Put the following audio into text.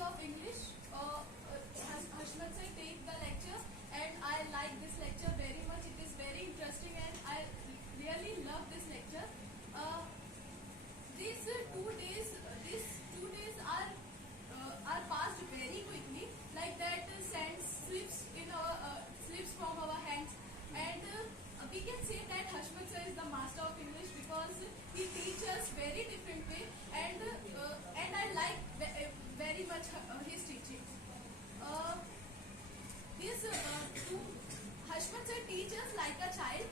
Master of English. Hashmat sir take the lecture, and I like this lecture very much. It is very interesting, and I really love this lecture. These 2 days are passed very quickly. Like that, sand slips from our hands, and we can say that Hashmat sir is the master of English because he teaches very different way, and I like very much his teachings. Hashmat sir teaches like a child.